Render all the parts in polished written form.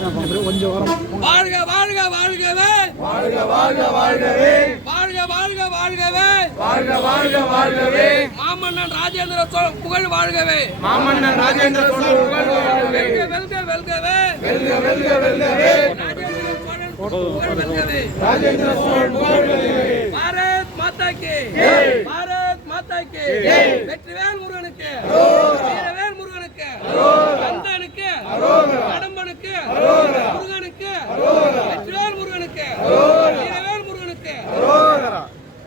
வாழ்க வாழ்க வாழ்கவே வாழ்க வாழ்க வாழ்கவே வாழ்க வாழ்க வாழ்கவே வாழ்க வாழ்க வாழ்கவே மாமன்னன் ராஜேந்திர சோழன் புகழ் வாழ்கவே மாமன்னன் ராஜேந்திர சோழன் புகழ் வாழ்கவே வெல்க வெல்கவே வெல்க வெல்க வெல்கவே ராஜேந்திர சோழன் புகழ் வெல்கவே ராஜேந்திர சோழன் புகழ் வெல்கவே பாரத் மாதா கி ஜெய் பாரத் மாதா கி ஜெய் வெற்றிவேல் முருகனுக்கு அரோகரா வீரவேல் முருகனுக்கு அரோகரா கந்தனுக்கு அரோகரா கடம்பனுக்கு அரோகரா முருகனுக்கு அரோகரா வெற்றிவேல் முருகனுக்கு அரோகரா வீரவேல் முருகனுக்கு அரோகரா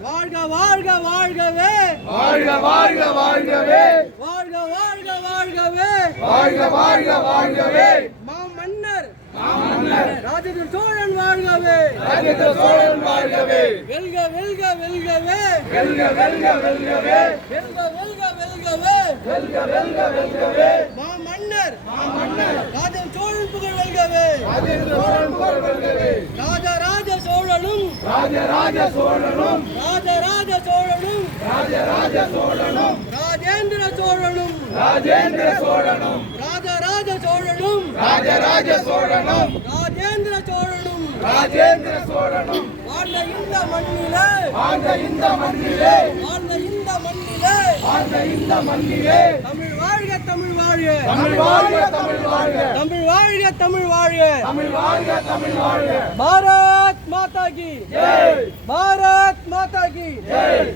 வாழ்க வாழ்க வாழ்கவே வாழ்க வாழ்க வாழ்கவே வாழ்க வாழ்க வாழ்கவே வாழ்க வாழ்க வாழ்கவே மாமன்னர் மாமன்னர் ராஜேந்திர சோழன் வாழ்கவே ராஜேந்திர சோழன் வாழ்கவே வெல்க வெல்க வெல்கவே வெல்க வெல்க வெல்கவே வெல்க வெல்க வெல்கவே வெல்க வெல்க வெல்கவே மாமன்னர் மாமன்னர் ராஜேந்திர சோழன் புகழ் வெல்கவே ராஜேந்திர சோழன் புகழ் வெல்கவே ராஜராஜ சோழனும் ராஜராஜ சோழனும் ராஜராஜ சோழனும் ராஜராஜ சோழனும் ராஜேந்திர சோழனும் ராஜேந்திர சோழனும் ராஜராஜ சோழனும் ராஜராஜ சோழனும் ராஜேந்திர சோழனும் ராஜேந்திர சோழனும் வாழ்ந்த இந்த மண்ணிலே வாழ்ந்த இந்த மண்ணிலே வாழ்ந்த இந்த மண்ணிலே வாழ்ந்த இந்த மண்ணிலே தமிழ் வாழ்க தமிழ் வாழ்க தமிழ் வாழ்க தமிழ் வாழ்க தமிழ் வாழ்க தமிழ் வாழ்க தமிழ் வாழ்க தமிழ் வாழ்க பாரத் மாதா கி ஜெய் பாரத் மாதா கி ஜெய்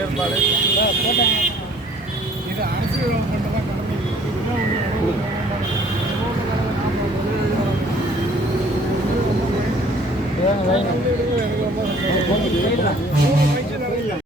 ஏற்பாடு